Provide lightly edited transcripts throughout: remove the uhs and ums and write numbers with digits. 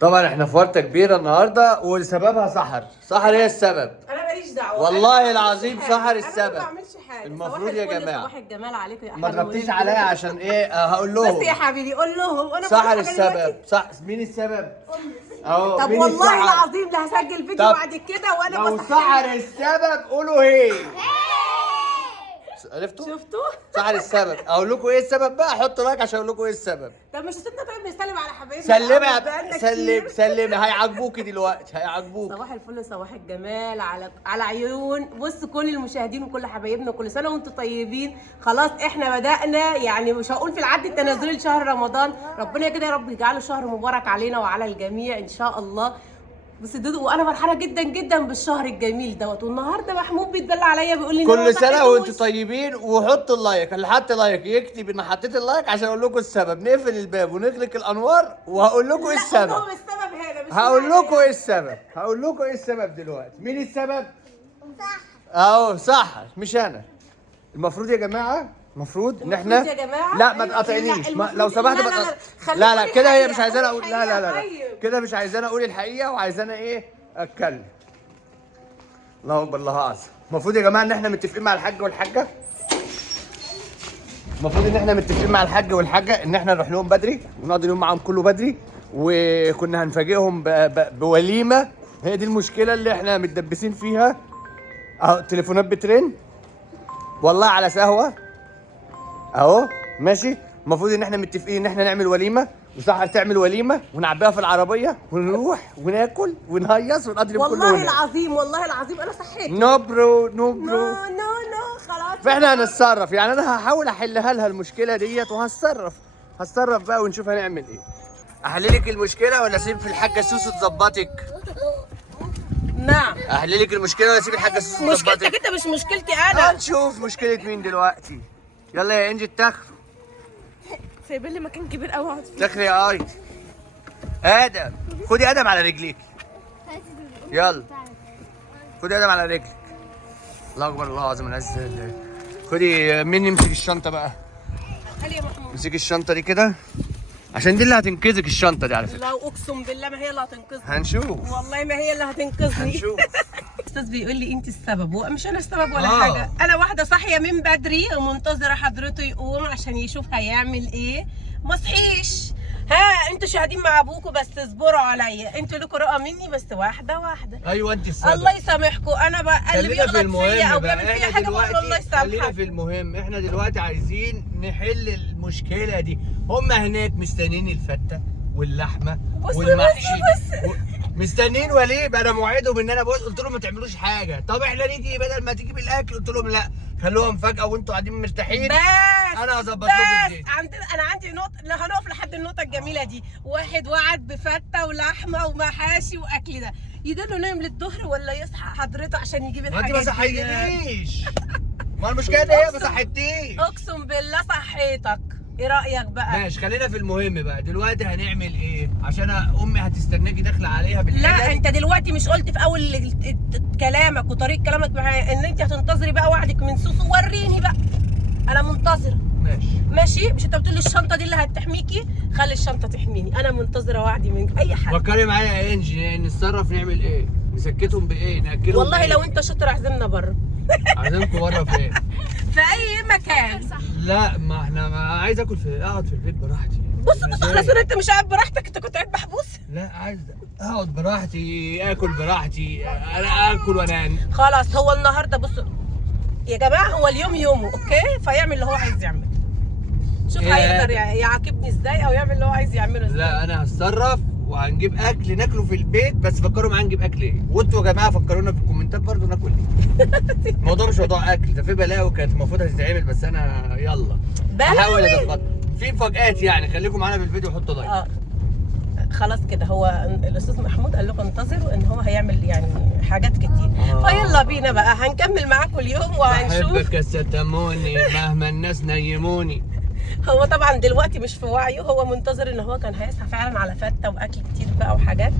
طبعا احنا في ورطه كبيره النهارده وسببها سحر هي السبب. انا ماليش دعوه والله العظيم سحر السبب. انا ما بعملش حاجه. المفروض يا جماعه صباح الجمال عليكم يا ما احلى تغطيش عليا عشان ايه هقول لهم. بس يا حبيبي قول لهم انا سحر السبب. مين السبب؟ اهو. طب والله العظيم لا هسجل فيديو بعد كده وانا لو سحر السبب قولوا هي. عرفتوا؟ شفتوا؟ سحر السبب. اقول لكم ايه السبب بقى؟ حطوا لايك عشان اقول لكم ايه السبب. طب مش سيبنا طيب نسلم على حبايبنا. سلمي هيعجبوكي دلوقتي هيعجبوكي. صباح الفل صباح الجمال على عيون بص كل المشاهدين وكل حبايبنا وكل سنه وانتم طيبين. خلاص احنا بدانا يعني مش هقول في العد التنازلي لشهر رمضان، ربنا كده يا رب يجعله شهر مبارك علينا وعلى الجميع ان شاء الله. بس دودو وانا فرحانه جدا جدا بالشهر الجميل دوت. والنهارده محمود بيتبلى عليا بيقول لي كل سنه وانتم طيبين وحطوا اللايك. اللي حط لايك يكتب ان حطيت اللايك عشان اقول لكم السبب. نقفل الباب ونغلق الانوار وهقول لكم ايه السبب. لا السبب هنا مش هقول لكم ايه السبب. هقول لكم ايه السبب دلوقتي. مين السبب؟ اهو سحر مش انا. المفروض يا جماعه المفروض ان احنا يا جماعة لا ما تقاطعنيش لو سمحت لا كده هي مش عايزاني اقول لا كده مش عايزاني اقول الحقيقه وعايزاني ايه اتكلم. الله اكبر الله اعظم. المفروض يا جماعه ان احنا متفقين مع الحاج والحاجه. المفروض ان احنا متفقين مع الحاج والحاجه ان احنا نروح لهم بدري ونقضي اليوم معاهم كله بدري وكنا هنفاجئهم بوليمه. هي دي المشكله اللي احنا متدبسين فيها. اهو التليفونات بترن والله على سهوه اهو ماشي. المفروض ان احنا متفقين ان احنا نعمل وليمه وسحر تعمل وليمه ونعبيها في العربيه ونروح وناكل ونهيص ونقضي اليوم كله. والله العظيم والله العظيم انا صحيت. نو برو نو خلاص. فاحنا هنتصرف يعني. انا هحاول احلها لها المشكله ديت وهتصرف بقى ونشوف هنعمل ايه. احللك المشكله ولا اسيب في الحاجه سوسو تظبطك؟ نعم. احللك المشكله ولا اسيب الحاجه سوسو تظبطك؟ مشكلتك انت مش مشكلتي انا. هنشوف مشكله مين دلوقتي. يلا يا انجي اتخر. سايبين لي مكان كبير قوي اقعد فيه. اتخري يا ايدي. ادم خدي ادم على رجليك. يلا خدي ادم على رجلك. الله اكبر الله العظيم العز. خدي مين يمسك الشنطه بقى؟ خلي يا محمود. امسكي الشنطه دي كده عشان دي اللي هتنقذك الشنطه دي على فكره. لا اقسم بالله ما هي اللي هتنقذني. هنشوف والله ما هي اللي هتنقذني. هنشوف. الاستاذ بيقول لي انت السبب ومش انا السبب ولا آه. حاجه. انا واحده صاحيه من بدري ومنتظره حضرته يقوم عشان يشوف هيعمل ايه. ما صحيش. ها انتوا شاهدين مع ابوكوا بس اصبروا عليا. انتوا لكم رؤى مني بس واحده واحده. ايوه انت السبب. الله يسامحكم. انا بقى اللي خلينا في بيغلط فيا او المهم بقى. بيعمل فيا احنا حاجه بقول له الله دلوقتي خلينا يسامحك. في المهم. احنا دلوقتي عايزين نحل المشكله دي. هم هناك مستنيين الفته واللحمه والمحشي. مستنيين وليب. انا موعدهم ان انا قلت لهم ما تعملوش حاجه. طب احنا نيجي بدل ما تجيب الاكل قلت لهم لا خلوها مفاجاه وانتوا قاعدين مرتاحين. بس انا هظبط لكم الدنيا. انا عندي نقطه. لا هنقف لحد النقطه الجميله دي. واحد وعد بفته ولحمه ومحاشي واكل ده يدله نايم للظهر ولا يصحى حضرته عشان يجيب ما الحاجات انت ما صحيتنيش. ما المشكله ان هي ما صحتيش. اقسم بالله صحيتك. ايه رايك بقى؟ ماشي خلينا في المهم بقى. دلوقتي هنعمل ايه؟ عشان امي هتستناكي داخله عليها بالليل. لا انت دلوقتي مش قلت في اول كلامك وطريقه كلامك معايا ان انت هتنتظري بقى وعدك من سوسو؟ وريني بقى. انا منتظره. ماشي. مش انت بتقول لي الشنطه دي اللي هتحميكي؟ خلي الشنطه تحميني. انا منتظره وعدي من اي حد. فكري معايا يا انجي نتصرف نعمل ايه؟ نسكتهم بايه؟ ناكلهم والله بإيه؟ لو انت شاطر اعزمنا بره. عايزينكم بره فين؟ في اي مكان. لا ما احنا ما عايز اكل اقعد في البيت براحتي. بص خلاص انت مش قاعد براحتك. انت كنت قاعد محبوس. لا عايز اقعد براحتي اكل براحتي. انا اكل وانام. خلاص هو النهارده بص يا جماعه هو اليوم يومه اوكي. فيعمل اللي هو عايز يعمله. شوف هيقدر يعاقبني ازاي او يعمل اللي هو عايز يعمله ازاي. لا انا هتصرف وهنجيب اكل ناكله في البيت. بس فكروا معايا نجيب اكل ايه. وانتوا يا جماعه فكرونا في الكومنتات برضه ناكل ايه. الموضوع مش موضوع اكل. ده في بلاوي كانت المفروض هتتعمل بس انا يلا هحاول اظبطها. في مفاجآت يعني. خليكم معانا في الفيديو وحطوا لايك. خلاص كده هو الاستاذ محمود قال لكم انتظروا ان هو هيعمل يعني حاجات كتير. فيلا بينا بقى هنكمل معاكم اليوم وهنشوف. بحبك يا ستموني مهما الناس نيموني. هو طبعا دلوقتي مش في وعيه. هو منتظر ان هو كان هيصحى فعلا على فته واكل كتير بقى وحاجات.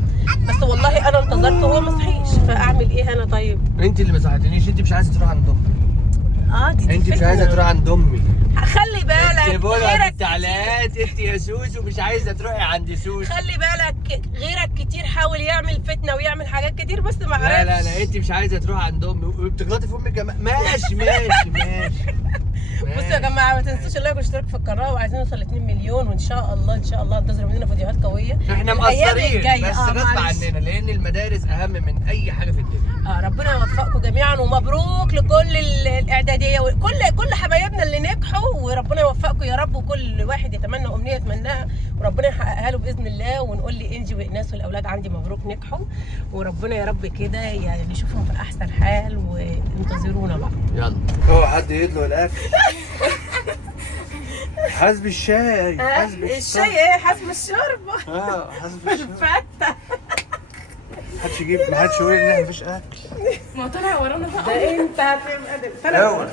بس والله انا انتظرته وهو ما صحيش. فاعمل ايه انا طيب؟ انت اللي ما صحتنيش. انت مش عايزه تروح عند امي. دي انت مش عايزه تروح عند امي. خلي بالك غيرك غيرك التعليقات. انت يا سوسو مش عايزه تروحي عند سوسو. خلي بالك غيرك بيتنا ويعمل حاجات كتير بس ما لا لا عرفش. لا انت مش عايزه تروحي عند امي وبتغلطي في امك كمان. ماشي ماشي ماشي. بصوا يا جماعه ما تنسوش اللايك والاشتراك في القناه، وعايزين نوصل ل 2 مليون، وان شاء الله ان شاء الله انتظروا مننا فيديوهات قويه. احنا الأيام مقصرين الجاية. بس غصب معلش. عننا لان المدارس اهم من اي حاجه في الدنيا. ربنا يوفقكم جميعا، ومبروك لكل الاعداديه وكل حبايبنا اللي نجحوا، وربنا يوفقكم يا رب، وكل واحد يتمنى امنيه يتمناها وربنا يحققها له باذن الله. ونقول لانجي وايناس والاولاد عندي مبروك نجحوا، وربنا يا رب كده يعني نشوفهم في احسن حال، وانتظرونا بقى. يلا هو حد يدلق الاكل. حسب الشاي حسب الشاي ايه حسب الشوربه. حسب الشاي. فتة. محدش يجيب، محدش يقول ان احنا مفيش اكل. ما طلع ورانا بقى. ده انت هتبقى أوه.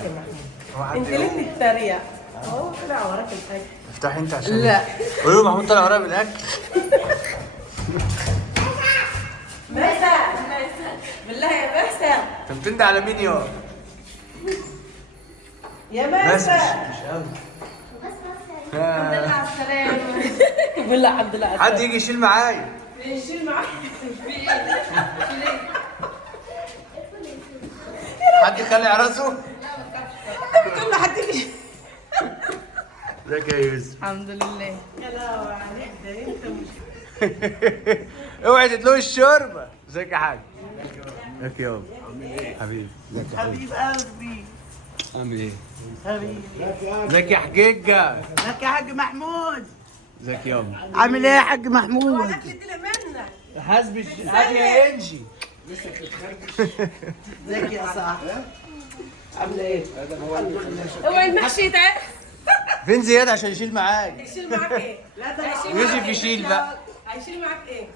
انت ليه بتتريق؟ هو طلع وراك الاكل. افتحي انت عشان لا. قولوا له محمود طلع ورايا بالاكل. مسا بالله يا مسا انت بتندى على مين يا؟ يا بس مسا. مش قوي. على السلامة. بالله الحمد لله على حد السلامة. يجي يشيل معايا. يشيل معاك في ايه؟ حد يخلي راسه. انت بتقول له حد يجي. ازيك يا يوسف؟ الحمد لله. يا لهوي عليك، ده انت مش اوعي تدلقوا الشوربه. ازيك يا حاج؟ ازيك يابا؟ حبيبي. حبيب قلبي عامل ايه؟ حبيبي ازيك يا حجيجه؟ ازيك يا حاج محمود ازيك يابا؟ عامل ايه يا حاج محمود الاكل ادينا منك. حاسب حاجه يا انجي. ازيك يا صاحبي عامل ايه اوعي المحشي يتعب. فين زياد عشان يشيل معايا؟ هيشيل معاك ايه؟ لا ده هيشيل يوسف معاك إيه؟ يشيل بقى. هيشيل معاك ايه؟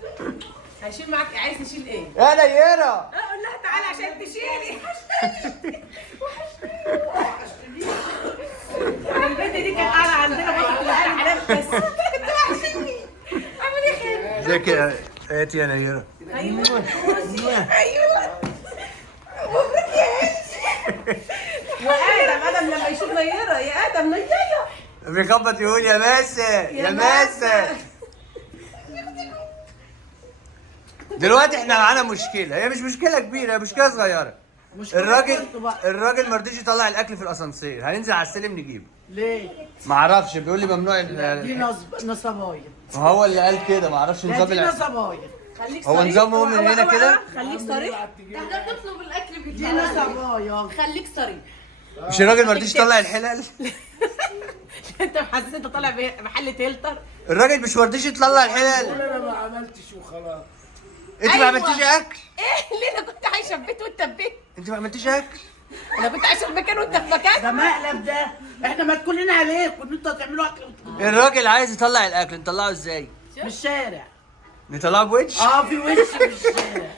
هيشيل معاك إيه؟ عايز يشيل ايه؟ يا نيره. قول لها تعالى عشان تشيلي. البنت دي كانت قاعده عندنا فتره الامتحانات بس كنت وحشني. اعمل ايه خير؟ ازيك يا ايتي يا نيره؟ ايوه ايوه مبروك يا وادم لما يشوف نيره يا ادم نيره بيخبط يقول يا ماسة يا ماسة. دلوقتي احنا معانا مشكلة، هي مش مشكلة كبيرة، هي مشكلة صغيرة. الراجل ما رضيش يطلع الاكل في الاسانسير، هننزل على السلم نجيبه. ليه ما اعرفش، بيقول لي ممنوع دي نصبايه هو اللي قال كده، ما اعرفش لا نظام دي نصبايه خليك هو صريح. نظامه من هنا كده. خليك صريح. احنا بنطلب الاكل دي بتاعنا. نصبايه خليك صريح. مش الراجل ما رضيش يطلع الحلال؟ انت محسس انت طالع محل تيلتر. الراجل مش مرضيش يطلع الحلال. انا ما عملتش وخلاص. انت ما أيوة. عملتيش اكل. ايه اللي انا كنت عايشه في بيت وانت في بيت؟ انت ما عملتيش اكل. انا كنت عايشه في مكان وانت في مكان. ده مقلب ده احنا ما تكلنا عليك وان انتوا تعملوا اكل الراجل عايز يطلع الاكل، نطلعه ازاي؟ في الشارع نطلعه بوش؟ في وش في الشارع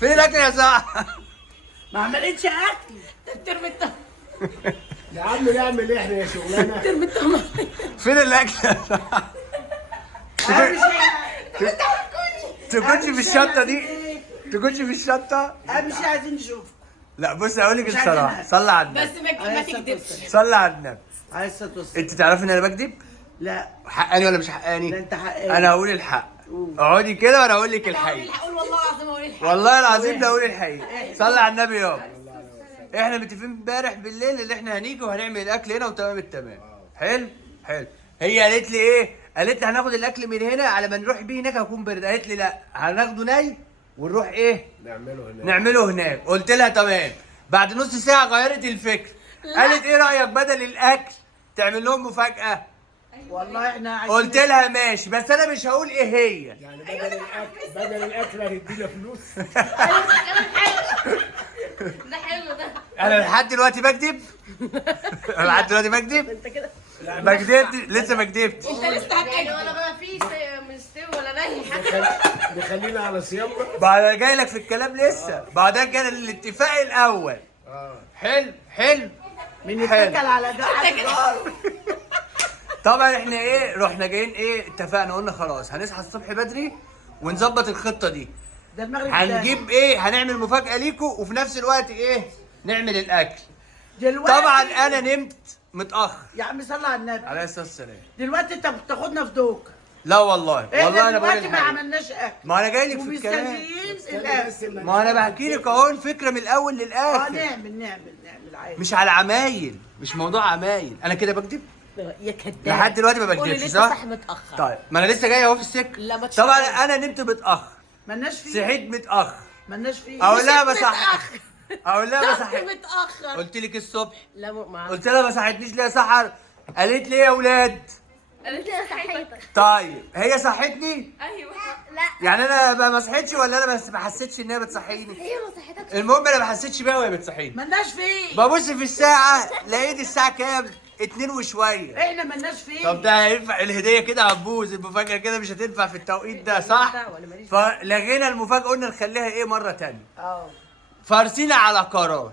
فين الاكل يا صاحبي؟ ما عملتش اكل ترمي الطعم. يا عم نعمل ايه احنا يا شغلانه؟ ترمي الطعم. فين الاكل يا صاحبي؟ تكونش في الشنطه دي، تكونش في الشنطه. مش عايزين نشوف لا بص اقول لك مش الصراحه، عايزين صلي على بس النبي، ما تكذبش. صلي على النبي. عايز تتصل انت تعرفي ان انا بكذب؟ لا حقاني ولا مش لا حقاني؟ انت حقاني انا هقول الحق. اقعدي كده وانا اقول لك الحقيقه. اقول والله العظيم اقول الحق. والله العظيم لا اقول الحقيقه. صلي على النبي يابا. احنا متفقين امبارح بالليل اللي احنا هنيجي وهنعمل الاكل هنا وتمام التمام. حلو حلو. هي قالت لي ايه؟ قالت لي هناخد الاكل من هنا على ما نروح بيه هناك هكون برد. قالت لي لا هناخده ني ونروح ايه؟ نعمله هناك. قلت لها تمام. بعد نص ساعه غيرت الفكر. قالت ايه رايك بدل الاكل تعمل لهم مفاجاه؟ والله احنا عايزين قلت لها ماشي بس انا مش هقول ايه هي. يعني بدل الاكل هتدينا فلوس. ده حلو ده. انا لحد دلوقتي بكذب. انا لحد دلوقتي بكذب. انت كده ما كدبتش لسه ما كدبتش. انت لسه يعني هتكذب. ولا ما فيش مستوي ولا ني حتى. نخلينا على صيامنا. بعد جاي لك في الكلام لسه. بعدها كان الاتفاق الاول. حلو حلو. بنتكل حلو. على ده طبعا احنا ايه رحنا جايين ايه اتفقنا قلنا خلاص هنصحى الصبح بدري ونظبط الخطه دي. ده المغرب هنجيب ايه هنعمل مفاجاه ليكوا وفي نفس الوقت ايه نعمل الاكل. دلوقتي طبعا انا نمت متاخر. يا عم صل على النبي عليه الصلاه والسلام. دلوقتي انت بتاخدنا في دوك لا والله والله احنا انا بقول دلوقتي ما الحقيقة. عملناش اكل ما انا جاي لك في الكلام. ومستنيين استنى الاكل. بس ما انا بحكي لك اهو الفكره من الاول للاخر. نعمل عادي. مش على عمايل، مش موضوع عمايل. انا كده بكذب يا كداب. لحد دلوقتي ما قولي بكذبش لسه صح؟ صاحي متاخر. طيب ما انا لسه جاي اهو في السكه. لا ما طبعا تشتغلش. انا نمت متاخر، مالناش فيه. صحيت متاخر، مالناش فيه. اقول لها مشيت بصحى، متأخر. اقول لها صحي بصحى. متاخر. قلت لك الصبح، لا ما قلت لها ما صحتنيش ليه يا سحر؟ قالت لي ايه يا اولاد؟ قالت لي انا صحيتك. طيب هي صحتني؟ ايوه. لا يعني انا ما صحيتش ولا انا بس ما حسيتش ان هي بتصحيني؟ هي ما صحتكش. المهم انا ما حسيتش بيها وهي بتصحيني. مالناش فيه. ببص في الساعه لقيت الساعه كام؟ 2 وشويه. احنا مالناش فيه. طب ده هينفع؟ الهديه كده هتبوظ، المفاجاه كده مش هتنفع في التوقيت ده صح؟ فلغينا المفاجاه، قلنا نخليها ايه مره تانية. فارسينا على قرار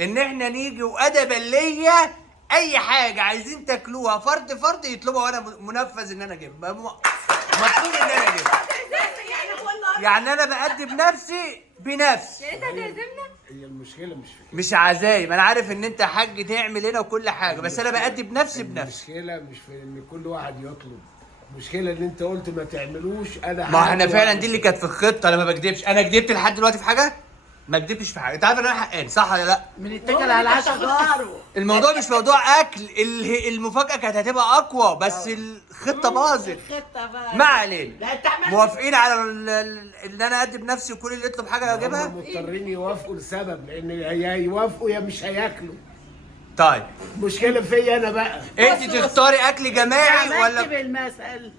ان احنا نيجي وادبا ليا اي حاجه عايزين تاكلوها فرد يطلبها وانا منفذ ان انا اجيبها، مطلوب ان انا اجيبها. يعني انا بقدم نفسي بنفسي. يعني انت هتعزمنا؟ هي المشكله مش في مش عزايم، انا عارف ان انت حاج تعمل هنا وكل حاجه، بس انا بقدم نفسي بنفسي. المشكله مش في ان كل واحد يطلب، المشكله ان انت قلت ما تعملوش. انا ما احنا هاكل فعلا وأعمل. دي اللي كانت في الخطه. انا ما بكدبش، انا كدبت لحد دلوقتي في حاجه؟ ما كدبتش في حاجه. انت عارف ان انا حقاني صح ولا لا؟ بنتكل على العشاء غاره. الموضوع مش موضوع اكل، المفاجاه كانت هتبقى اقوى بس الخطه باظت. الخطه بقى. ما علينا. لا انت عملت. موافقين على ان انا اقدم نفسي وكل اللي يطلب حاجه اجيبها؟ هم مضطرين يوافقوا لسبب، لان يا يوافقوا يا مش هياكلوا. طيب المشكله فيا انا بقى. انت تختاري اكل جماعي عملت ولا بالمثل.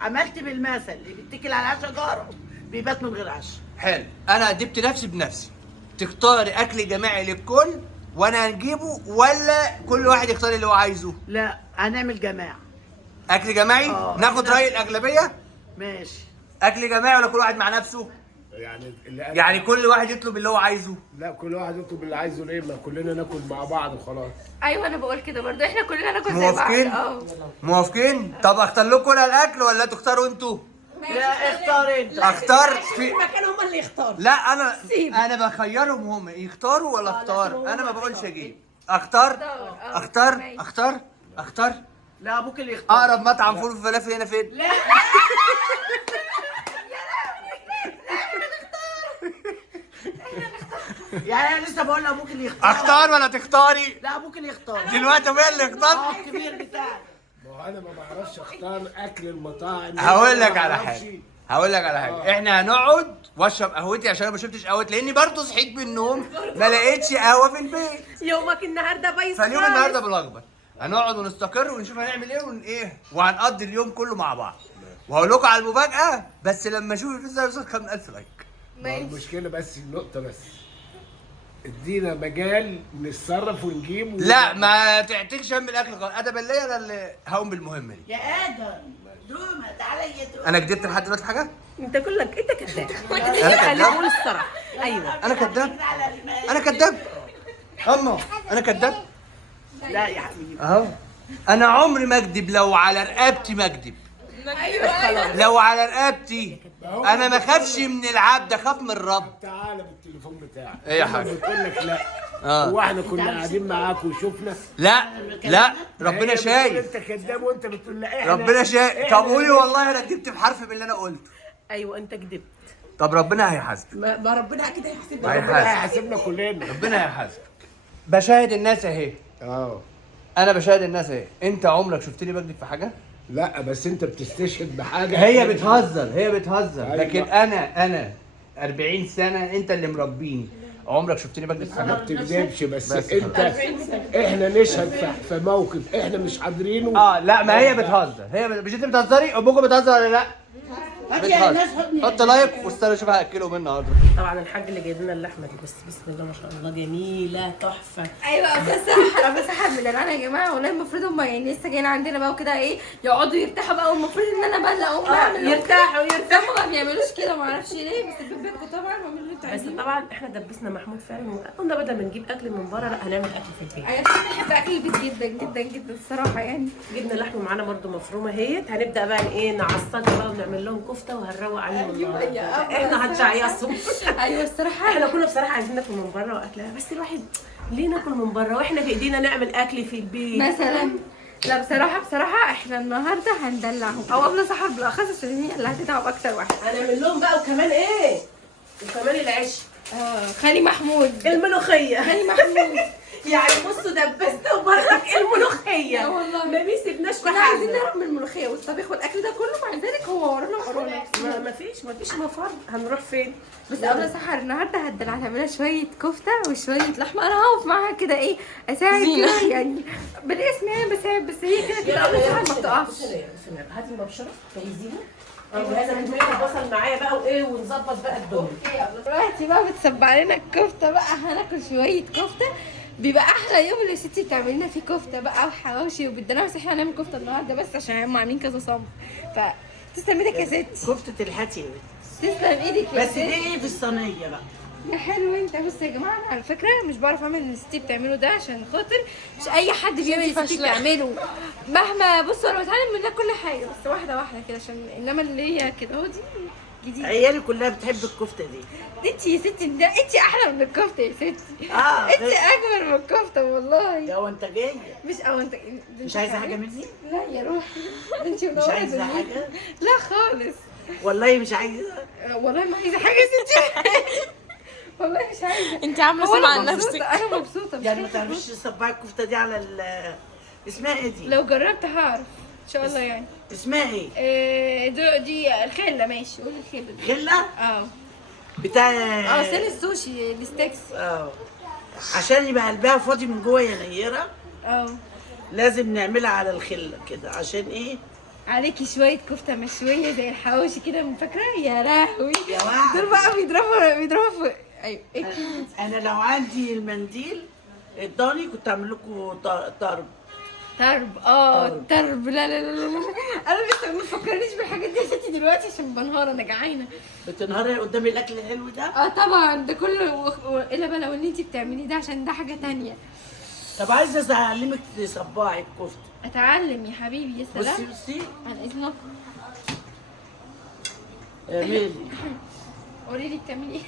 عملت بالمثل اللي بيتكل على العشاء غاره بيبات من غير عشاء. حلو. انا ادبت نفسي بنفسي. تختاري اكل جماعي للكل وانا هنجيبه، ولا كل واحد يختار اللي هو عايزه؟ لا هنعمل جماعة. اكل جماعي. ناخد راي الاغلبيه. ماشي. اكل جماعي ولا كل واحد مع نفسه؟ يعني يعني كل واحد يطلب اللي هو عايزه. لا كل واحد يطلب اللي عايزه. ليه؟ ما كلنا ناكل مع بعض وخلاص. ايوه انا بقول كده برضه، احنا كلنا ناكل زي بعض. موافقين؟ موافقين؟ طب اختار لكم انا الاكل ولا تختاروا انتوا؟ لا اختار انت. اختار في مكان هم اللي يختاروا. لا انا بخيرهم هم يختاروا ولا اختار. انا ما بقولش اجيب. اختار. لا ابوك اللي يختار. اقرب مطعم فول وفلافل هنا فين؟ لا يعني انا لسه بقول لابوك اللي يختار. اختار ولا تختاري؟ لا ابوك اللي يختار. دلوقتي ابويا اللي اختار. الكبير بتاعك. ما هو انا ما بعرفش اختار اكل المطاعم. هقول لك ما على بعرفش. حاجه. احنا هنقعد واشرب قهوتي عشان انا ما شربتش قهوه، لاني برضه صحيت من النوم ما لقيتش قهوه في البيت. يومك النهارده بايظ فاليوم خالص. النهارده بلخبط. هنقعد ونستقر ونشوف هنعمل ايه وهنقضي اليوم كله مع بعض. وهقول لكم على المفاجاه بس لما اشوف الفيديو يوصل 5000 لايك. ما هو المشكله بس نقطه بس، ادينا مجال نتصرف ونجيب لا ما تعتقش هم الاكل غلط. ادبا ليا انا اللي هقوم بالمهمه دي. يا ادم دوما تعالى يا دوما. انا كدبت لحد دلوقتي في حاجه؟ انت كلك انت كذاب. أنا خليني كداب؟ اقول الصراحه. ايوه انا كداب؟ انا كداب؟ انا كداب؟ لا يا حبيبي. اهو انا عمري ما اكذب. لو على رقبتي ما اكذب. لو على رقبتي انا ما اخافش من العبد، اخاف من الرب. تعالى بالتليفون بتاعك. ايه يا حاج؟ بتقول لك لا. اه. هو احنا كنا قاعدين معاك وشفنا. لا ربنا هي بتقول شايف. انت كذاب وانت بتقول لا احنا. ربنا شايف. طب قولي والله انا كدبت بحرف من اللي انا قلته. ايوه انت كدبت. طب ربنا هيحاسبك. ما ربنا اكيد هيحاسبنا. هيحاسبنا كلنا. ربنا هيحاسبك. بشاهد الناس اهي. انا بشاهد الناس اهي. انت عمرك شفتني بكذب في حاجه؟ لا بس انت بتستشهد بحاجه. هي بتهزر أيوة. لكن انا 40 سنه انت اللي مربيني. عمرك شفتني بكذب في ما حاجه؟ بتكذبش بس بس انت احنا نشهد في موقف احنا مش حاضرينه. لا ما هي بتهزر. مش انت بتهزري؟ ابوكم بتهزر ولا لا؟ هات يا الناس حط لايك واستنى اشوف هاكله منه النهارده. طبعا الحاج اللي جايب لنا اللحمه دي بس بسم الله ما شاء الله جميله تحفه. ايوه بس احنا بندلعنا يا جماعه، والله المفروض هم يعني لسه جايين عندنا بقى وكده ايه يقعدوا يرتاحوا بقى، والمفروض ان انا بقى اللي اقوم اعمل يرتاحوا هم ما بيعملوش كده، ما اعرفش ليه، بس بيتكم طبعا واعملوا اللي انتوا بس عايزينه. طبعا احنا دبسنا محمود فعلا قلنا بدل ما نجيب اكل من بره لا هنعمل اكل في البيت. انا بحب اكل البيت جدا جدا جدا الصراحه يعني. جبنا لحمه معانا برده مفرومه اهيت. هنبدا بقى ايه نعصجها بقى ونعمل لهم كفته وهنروق عليهم النهارده. احنا هنشعيصهم. ايوه الصراحه احنا كنا بصراحه عايزين ناكل من بره واكلها، بس الواحد ليه ناكل من بره واحنا في ايدينا نعمل اكل في البيت مثلا لا بصراحه احنا النهارده هندلعهم، او ابله سحر بالاخص عشان هي اللي هتتعب اكتر واحده. هنعمل لهم بقى وكمان ايه؟ وكمان العيش، خالي محمود، الملوخيه. خالي محمود. يعني بصوا دبسنا وبرك الملوخيه. لا والله ما بيسيبناش في كنا عايزين حاجه. نهرب من الملوخيه والطبيخ والاكل ده كله، مع ذلك هو ورانا. ما فيش مفر. هنروح فين؟ بس ابله سحر النهارده هتدلع، هتعملها شويه كفته وشويه لحمه، انا هقف معاها كده ايه اساعد كده يعني بالاسم يعني بساعد، بس هي كده كده ابله سحر ما بتقفش. هاتي المبشره جايزينها. لازم نعمل البصل معايا بقى وايه ونظبط بقى الدنيا. دلوقتي بقى بتصبع لنا الكفته بقى، هناكل شويه كفته. بيبقى احلى يوم اللي ستي بتعمل لنا فيه كفته بقى وحواوشي وبالدنيا، بس احنا هنعمل كفته النهارده بس عشان هم عاملين كذا صنف. فتسلم ايدك يا ستي، كفتة الحاتي تسلم ايدك يا بس ستي. دي ايه في الصينية بقى؟ يا حلو انت. بص يا جماعه انا على فكره مش بعرف اعمل اللي ستي بتعمله ده، عشان خاطر مش اي حد بيعمل اللي ستي بتعمله. مهما بصوا انا بتعلم منها كل حاجه، بس واحده واحده كده، عشان انما اللي هي كده اهو دي جديد. عيالي كلها بتحب الكفتة دي. انت يا ستي ده انت احلى من الكفته يا ستي. انت غير- اجمل من الكفته والله. يا وانت جايه مش او انت مش عايزة حاجة مني؟ لا يا روحي انت مش عايزة حاجة؟ لا خالص. والله مش عايزة. والله ما عايزه حاجه يا ستي. والله مش عايزه. انت عامله هو سمع انا عن مبسوطه، نفسك. انا مبسوطه مش يعني ما عايزة تعرفيش تصبعي الكفتة دي على اسمها ايه دي؟ لو جربت هعرف ان شاء الله يعني. اسمها ايه؟ دي الخله، ماشي قولي الخله. خلة؟ بتاع سن السوشي الستيكس. عشان يبقى قلبها فاضي من جوه يا نيرة اه لازم نعملها على الخلة كده. عشان ايه؟ عليكي شويه كفته مشويه زي الحواوشي كده من فاكره، يا لهوي يا واحد. دول بقى بيضربوا في ايوه ايه كده؟ انا لو عندي المنديل اداني كنت اعمل لكم طرب. طرب. طرب. لا لا لا لا انا لسه ما تفكرنيش بالحاجات دي يا ستي دلوقتي عشان بنهار، انا جعانه. بتنهاري قدامي الاكل الحلو ده؟ طبعا ده كله الا بقى لو اللي انت بتعمليه ده عشان ده حاجه تانية. طب عايزه اعلمك تصبعي الكفته. اتعلم يا حبيبي يا بصي سلام. بصي عن اذنك اعملي. قولي لي بتعملي ايه.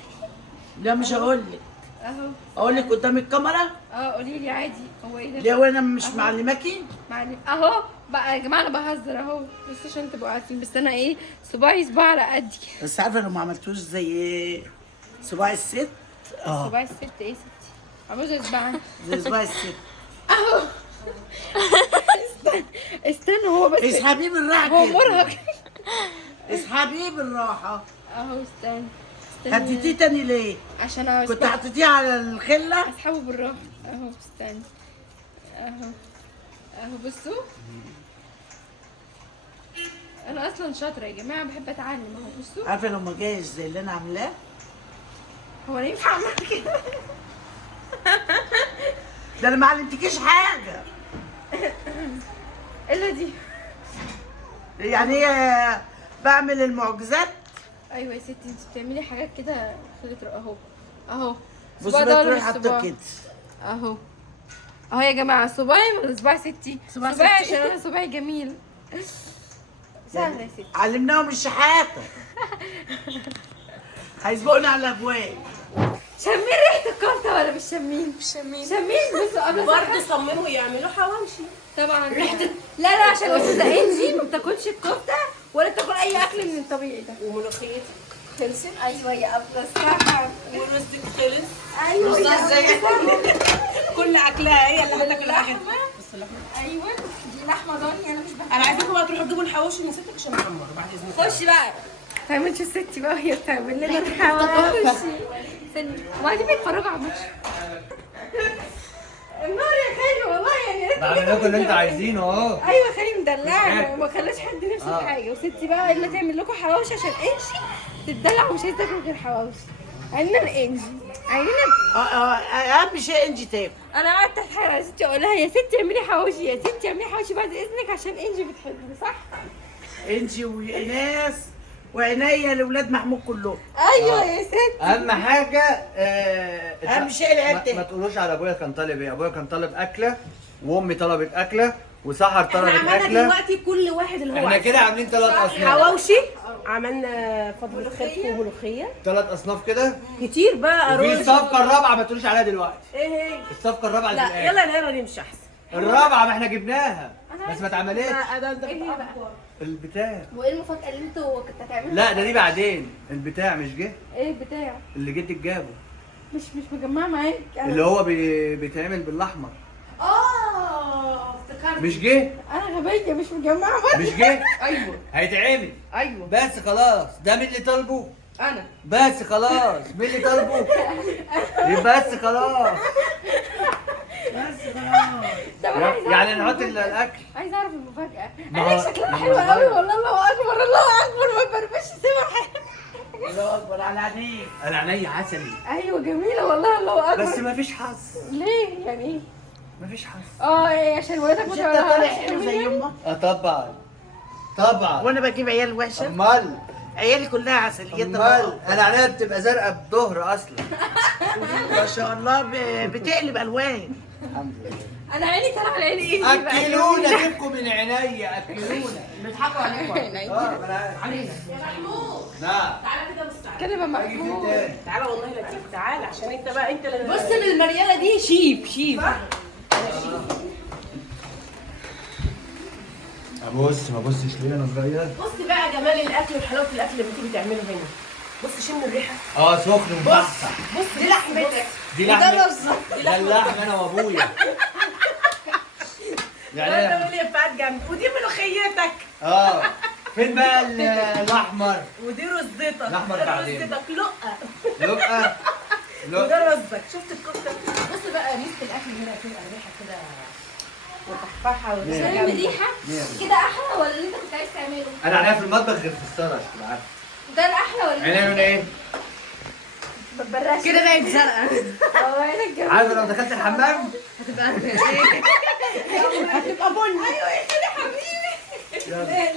لا مش هقول لك، اهو اقول لك قدام الكاميرا. قولي لي عادي. هو ايه ده؟ ليه وانا مش معلماكي؟ معلم اهو بقى يا جماعه انا بهزر اهو بس عشان تبقوا عارفين، بس انا ايه صباعي صباع على قدي. بس عارفه لو ما عملتوش زي صباع الست صباع الست ايه ستي؟ عملوا زي صباعي. زي صباع الست. اهو استنى هو بس اسحبيه بالراحه هو كده. مرهق. اسحبيه بالراحه. اهو استنى هديتيه تاني ليه؟ عشان عاوز كنت حطيتيه على الخله. اسحبه بالراحه اهو استنى اهو بصوا انا اصلا شاطره يا جماعه، بحب اتعلم اهو بصوا. عارفه لو ما جايش زي اللي انا عاملاه هو انا ينفع اعمل كده؟ ده انا ما علمتكيش حاجه. الا دي. يعني هي بعمل المعجزات. ايوه يا ستي انت بتعملي حاجات كده خلت اهو بصي صباع بقى ده تروحي ولا مش حاطه صباع؟ كده. اهو يا جماعه صباعي ولا صباع ستي؟ صباع صباعي ستي. عشان انا صباعي جميل. سهله يا ستي. علمناهم الشحاته. هيسبقونا على الابواب. شمين ريحه الكفته ولا مش شمين؟ شمين. شمين بصوا قبل برضه صمموا يعملوا حواوشي. طبعا ريحه لا عشان الاستاذه انجي ما بتاكلش الكفته ولا بتاكل اي اكل من الطبيعي ده. وملوخيتي خلصت. ايوه يا ابله السحر. ورزك خلص. ايوه يا زي أبلة. كل اكلها هي اللي هتاكل حاجه. ايوه دي لحمه ضاني انا مش بحبها. انا عايزاكم بقى تروحوا تجيبوا الحواوشي من ستك عشان نحمره بعد اذنكم. خش بقى. تعملش الست بقى وهي بتعمل لنا الحواوشي. استني وبعدين بيتفرجوا على الماتش. النار يا خالي والله يعني بعمل لكم اللي انتوا عايزينه اهو. ايوه خالي مدلعنا وما خلاش حد نفسه في حاجه، وستي بقى اللي تعمل لكم حواوشي عشان انجي تدلع ومش عايزه تاكل غير حواوشي. عايزين الانجي عايزين اهم شيء انجي تاكل. انا قعدت اتحايل على ستي اقول لها يا ستي اعملي حواوشي يا ستي اعملي حواوشي بعد اذنك عشان انجي بتحبني صح؟ انجي وايناس وعناية لاولاد محمود كلهم. ايوه يا ستي. اهم حاجه أهم شيء العيال ما تاكل. تقولوش على ابويا كان طالب ايه. ابويا كان طالب اكله وامي طلبت اكله وسحر احنا طلبت عملنا اكله. دلوقتي كل واحد اللي هو احنا عايزه. كده عاملين 3 اصناف. حواوشي عملنا فضل خيركم وملوخيه 3 اصناف كده. كتير بقى وفي رز. الصفقه الرابعه ما تقولوش عليها دلوقتي. ايه هي؟ الصفقه الرابعه اللي في لا الاخر. يلا نقرا نمشي احسن. الرابعه ما احنا جبناها بس ما اتعملتش. ايه هي بقى؟ البتاع. وايه المفاجأة اللي انتوا كنت هتعملوها؟ لا ده دي بعدين. البتاع مش جه ايه بتاع؟ اللي جدك جابه مش مجمعه معاك اللي هو بيتعمل بالاحمر. افتكرت. مش جه. انا غبيه مش مجمعه برضه. مش جه. ايوه هيتعمل. ايوه بس خلاص ده مين اللي طالبه؟ انا. بس خلاص مين اللي طالبه؟ بس خلاص. طب انا عايزه يعني أعرف نحط المفاجأة. الاكل. عايزه اعرف المفاجاه. ما هو- انا شكلها ما هو حلوه صغير. قوي والله. الله اكبر الله اكبر ما بربش سمع. الله اكبر على عينيك. انا عينيا عسلي ايوه جميله والله الله اكبر. بس ما فيش حظ. ليه يعني ايه؟ ما فيش حظ. ايه عشان ولادك مش انت طالع حلو زي امك؟ طبعا طبعا. وانا بجيب عيال وحشه؟ امال عيالي كلها عسليات. امال انا عينيا بتبقى زرقاء بالظهر اصلا. ما شاء الله بتقلب الوان. الحمد لله. انا عيني طالعه على عيني ايه؟ اكلونا سيبكم من عينيا اكلونا. بيضحكوا عليكم. ما انا عارف. علينا. نعم. تعالى كده بص تعالى. كده بقى اجي فين محمود. تاني؟ تعالى والله لطيف تعالى عشان انت بقى انت اللي بص للمريالة دي شيف ابص ما بصش ليه انا صغير. بص بقى جمال الاكل وحلاوه الاكل اللي بتيجي تعمله هنا. بص شم الريحه. سخن ومبحبح. بص دي لحمتك. دي لحمه. ده اللحمه انا وابويا. يعني يعني انت اللي بتاعت جنب ودي ملوخيتك فين بقى الاحمر؟ ودي رزتك. الأحمر بعدين. رزتك لقه. لقه. وده رزك. شفت الكفته؟ بص بقى ميزة الأكل هنا تبقى الريحة كده وتفاحه تعمل ريحه كده احلى ولا اللي انت كنت عايز تعمله؟ انا عينيا في المطبخ غير في الصاله عشان تبقى عارف. ده الاحلى ولا اللي عينيا لون ايه؟ بتبرش كده بقت زرقاء عينك جميله. عارفه لو دخلت الحمام هتبقى بني. ايوه يا كده حبيبي.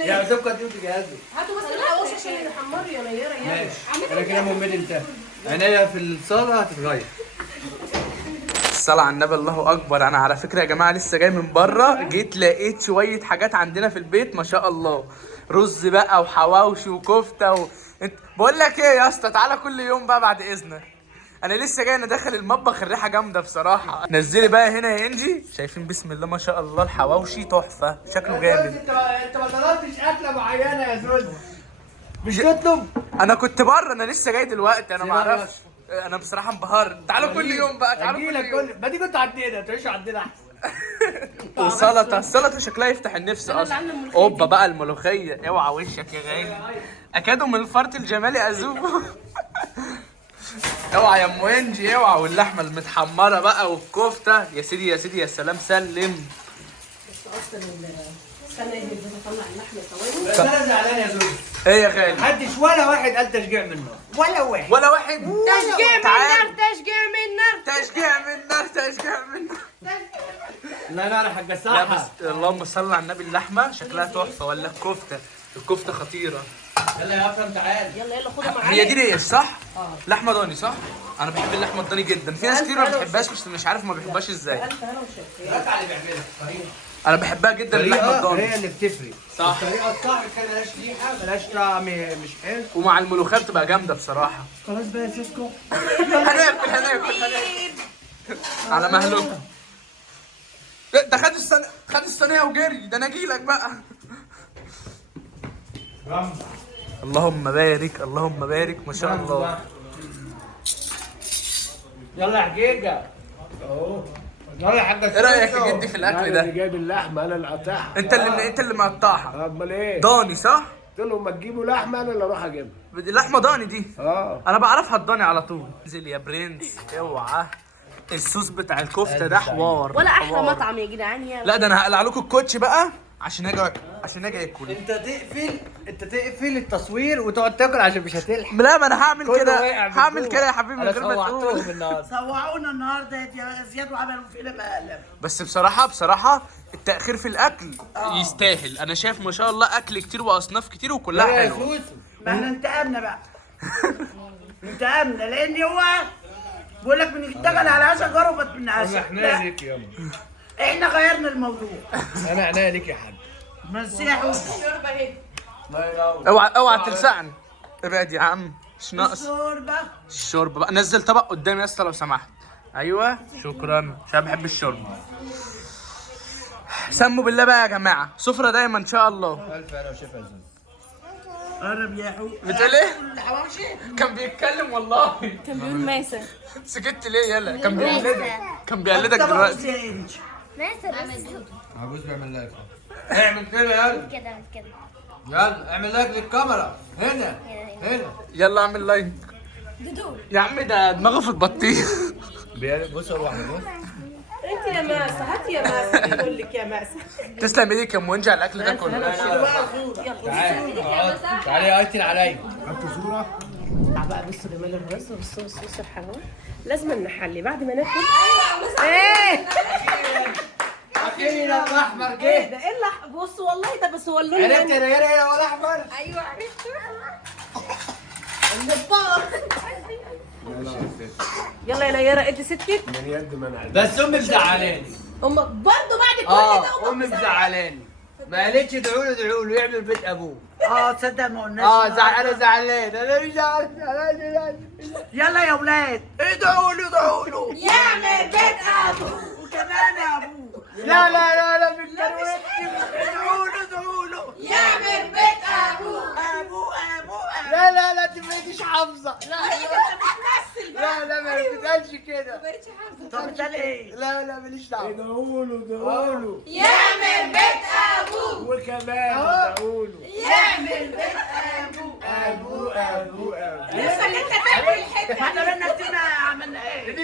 يا دوبك دي وتجهزوا. هاتوا بس الحواوشي عشان يحمروا يا نيره يا ماشي انا كده مؤمن انت. عينيا في الصاله هتتغير. الصلاة على النبي الله أكبر. أنا على فكرة يا جماعة لسه جاي من بره، جيت لقيت شوية حاجات عندنا في البيت ما شاء الله. رز بقى وحواوشي وكفتة انت بقول لك إيه يا اسطى، تعالى كل يوم بقى بعد إذنك. أنا لسه جاي، أنا داخل المطبخ الريحة جامدة بصراحة. نزلي بقى هنا يا إنجي. شايفين بسم الله ما شاء الله الحواوشي تحفة، شكله جامد. انت ما طلبتش اكله معينه يا زوز. مش تطلب. أنا كنت بره، أنا لسه جاي دلوقتي، أنا ما سيبها أعرفش. أنا بصراحة انبهرت. تعالوا كل يوم بقى، تعالوا كل يوم. ما دي كنت عندنا تعيش عندنا احسن. وسلطه، السلطه شكلها يفتح النفس اصلا. اوبا بقى الملوخيه، اوعى وشك يا غالي. اكادوا من الفرط الجمالي اذوب. اوعى يا ام انجي اوعى. واللحمه المتحمره بقى والكفته يا سيدي يا سيدي. يا سلام سلم. استنى يا جدع اطلع اللحمه ثواني. بس انا زعلان يا زوز. ايه يا غالي؟ محدش ولا واحد قال تشجيع منه. ولا واحد. ولا واحد. تشجيع من تعال. النار تشجيع من النار. تشجيع من النار تشجيع من النار. لا انا حاجه لا صح. بس اللهم صل على النبي، اللحمه شكلها تحفه ولا الكفته؟ الكفته خطيره. يلا يا اكرم تعال. يلا يلا خدوا معايا. هي دي ريش صح؟ لحمه ضاني صح؟ انا بحب اللحمه الضاني جدا. في ناس كتير ما بتحبهاش، مش عارف ما بيحبهاش ازاي. الف هنا وشفا. الركعه اللي بيعملها طريقه. انا بحبها جدا اللحمه هي الضاني. اللي بتفرق. صح. الطريقه الصح كان ملهاش ريحه ملهاش طعم مش حلو. ومع الملوخيه بتبقى جامده بصراحه. خلاص بقى يا سيسكو. هناكل على مهلكم. ده خد الصينيه وجري. ده انا اجيلك بقى. اللهم بارك اللهم بارك ما شاء الله. يلا يا حجيجه. اهو. يلا يا حاجه. ايه رايك يا جدي في الاكل انا اللي ده؟ جايب اللحمه انا اللي قاطعها. انت اللي مقطعها. امال ايه؟ ضاني صح؟ قلت لهم ما تجيبوا لحمه انا اللي اروح اجيبها. دي لحمه ضاني دي. اه انا بعرفها الضاني على طول. انزل يا برنس اوعى. الصوص بتاع الكفته ده حوار. ولا أحلى حوار. مطعم يا جدعان يا لا ده انا هقلع لكم الكوتش بقى عشان اجي اكل. انت تقفل التصوير وتقعد تاكل عشان مش هتلحق. لا ما انا هعمل كله كده. واقع من هعمل جوه. كده يا حبيبي من انا غير ما صوعتهم تقول. النهارده. صوعونا النهارده يا زياد وعملوا فينا مقلب. بس بصراحه التاخير في الاكل يستاهل. انا شايف ما شاء الله اكل كتير واصناف كتير وكلها لا يا حلوه. سوسو. ما احنا انتقمنا بقى. انتقمنا لان هو بيقول لك بنشتغل على عشا جربت من عشا. احنا ليك يا أم. احنا غيرنا الموضوع. انا عناية ليك يا حاج. مسيحوا الشوربه اهي. اوعى تلسعني. ابعد يا عم مش ناقص. الشوربه. الشوربه بقى نزل طبق قدامي يا اسطى لو سمحت. ايوه شكرا عشان بحب الشوربه. سموا بالله بقى يا جماعه، سفره دايما ان شاء الله. الف انا وشفا زوز. قرب يا حو. بتقول ايه؟ كان بيتكلم والله. كان بيقول ماسة. سكت ليه يلا؟ كان بيقلدك دلوقتي. ماسة عجوز بيعمل لايك. اعمل كده يلا. كده كده يلا اعمل لايك للكاميرا. هنا هنا. يلا اعمل لايك. يا عم ده دماغه في البطيخ. بص هو واحد بص. انت يا ماسه، هاتي يا ماسه، بقول لك يا ماسه. تسلم ايديك يا منجي على الاكل ده كله. تعالي يا ايتن عليا. خدت صوره. بقى بصوا جمال الرز والصوص الحلوه، لازم نحلي بعد ما ناكل. اخيرا الاحمر ايه جه. ده؟ ايه اللي بص والله ده بس هو اللون عرفت يا ريال هنا ولا احمر؟ ايوه عرفت. يلا يا نيره ادي ستك. من يد ما انا عارف. بس امي مزعلاني. امك برضه بعد كل ده امي مزعلاني. ما قالتش ادعوا له ادعوا له يعمل بيت ابوه. تصدق ما قلناش. انا زعلان انا مش زعلان. يلا يا ولاد ادعوا له ادعوا له يعمل بيت ابوه. وكمان يا ابوه. لا لا لا لا بالكروت. ادعوا له ادعوا له يعمل بيت ابوه. ابوه ابوه. لا لا لا انت ما بقيتيش حافظه. لا لا ما بتتقالش كده. طب بتقول ايه؟ لا لا ماليش دعوه. ادعوا له ادعوا له يعمل بيت ابوه. وكمان ادعوا له. يعمل بيت ابوه. ابوه نفسك انت تعمل الحته. احنا بينا كتير عملنا ايه؟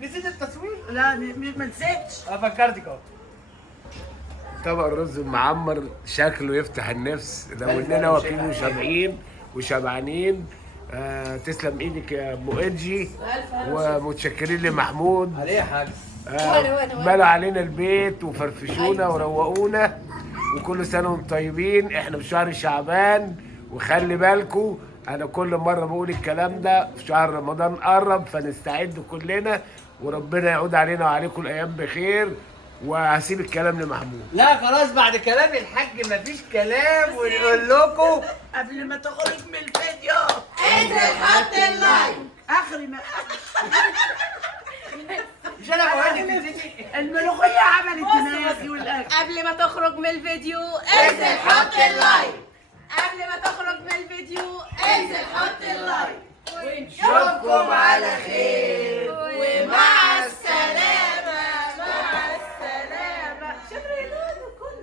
نسيت التصوير. لا ما نسيتش. فكرتك اهو. طبق الرز المعمر شكله يفتح النفس لو اننا واكلين وشابعين وشبعانين. تسلم ايدك يا ابو ادجي، ومتشكرين لمحمود. عليه يا حاج. ملوا علينا البيت وفرفشونا وروقونا، وكل سنه وانتم طيبين. احنا في شهر شعبان، وخلي بالكم انا كل مره بقول الكلام ده، في شهر رمضان قرب فنستعد كلنا، وربنا يعود علينا وعليكم الايام بخير. وهسيب الكلام لمحمود. لا خلاص بعد كلام الحاج مفيش كلام، ونقول لكم قبل ما تخرج من الفيديو انزل حط اللايك. اخري ما مش انا بقول لك الملوخيه عملت دماغي والاكل. قبل ما تخرج من الفيديو انزل حط اللايك. قبل ما تخرج من الفيديو انزل حط اللايك. نشوفكم على خير.